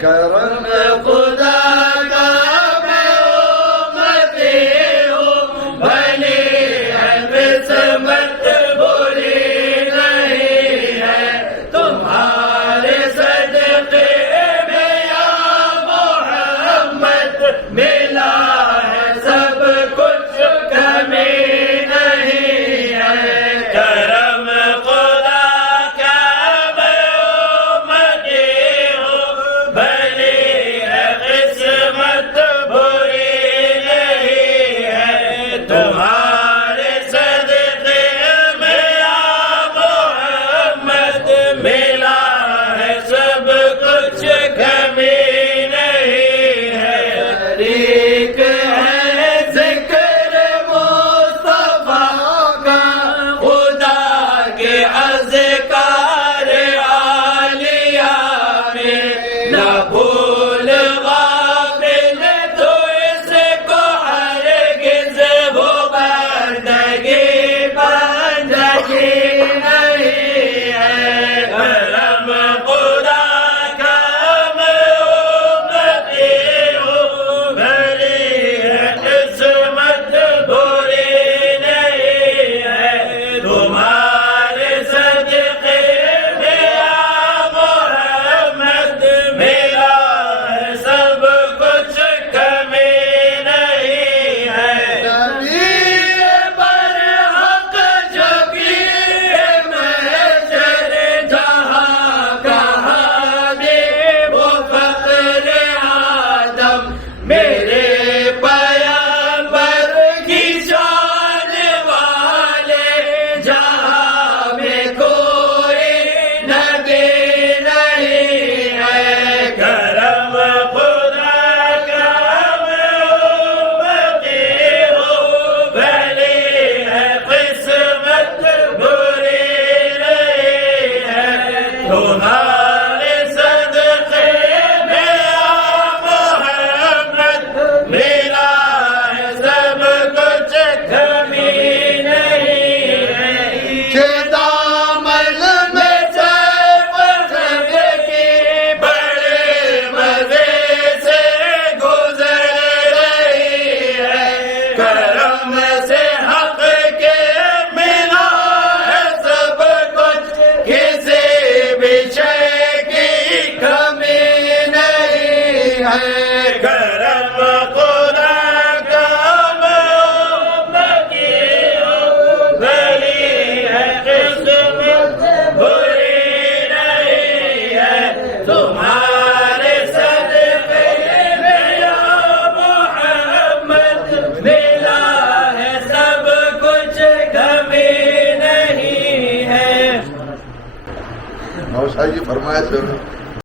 کرم خدا کا میں امتی ہوں، بھلی ہے قسمت بری نہیں ہے، تمہارے صدقے میں یا محمد ملا ہے سب کچھ، کمی نہیں ہے۔ کرم خدا کا میں امتی ہوں، بھلی ہے قسمت بری نہیں ہے، تمہارے صدقے میں یا محمد ملا ہے سب کچھ، کمی نہیں ہے۔ طریق ہے ذکر مصطفیٰ کا، خدا کے اذکار عالیہ میں، نہ بھول غافل تو اس کو ہرگز وہ بندگی نہیں ہے۔ کرم خدا کا میں امتی ہوں، بھلی ہے قسمت بری نہیں ہے، تمہارے صدقے میں یا محمد ملا ہے سب کچھ، کمی نہیں ہے۔ نبی برحق جو بھی محشر جہاں کا ہادی، وہ فخر آدم میرے پیغمبر کی شان والے، جہاں میں کوئی نبی نہیں ہے۔ کرم خدا کا میں امتی ہوں، بھلی ہے قسمت بری نہیں ہے، تمہارے صدقے میں یا محمد ملا ہے سب کچھ، کمی نہیں ہے۔ کہ دامن میں سیف جنگ کی بڑے مزے سے گزر رہی ہے، کرم سے حق کے ملا ہے سب کچھ، کسی بھی شے کی کمی نہیں ہے۔ کرم خدا کا میں امتی ہوں، بھلی ہے قسمت بری نہیں ہے، تمہارے صدقے میں یا محمد ملا ہے سب کچھ، کمی نہیں ہے۔ نوشاہ جی فرمائے سے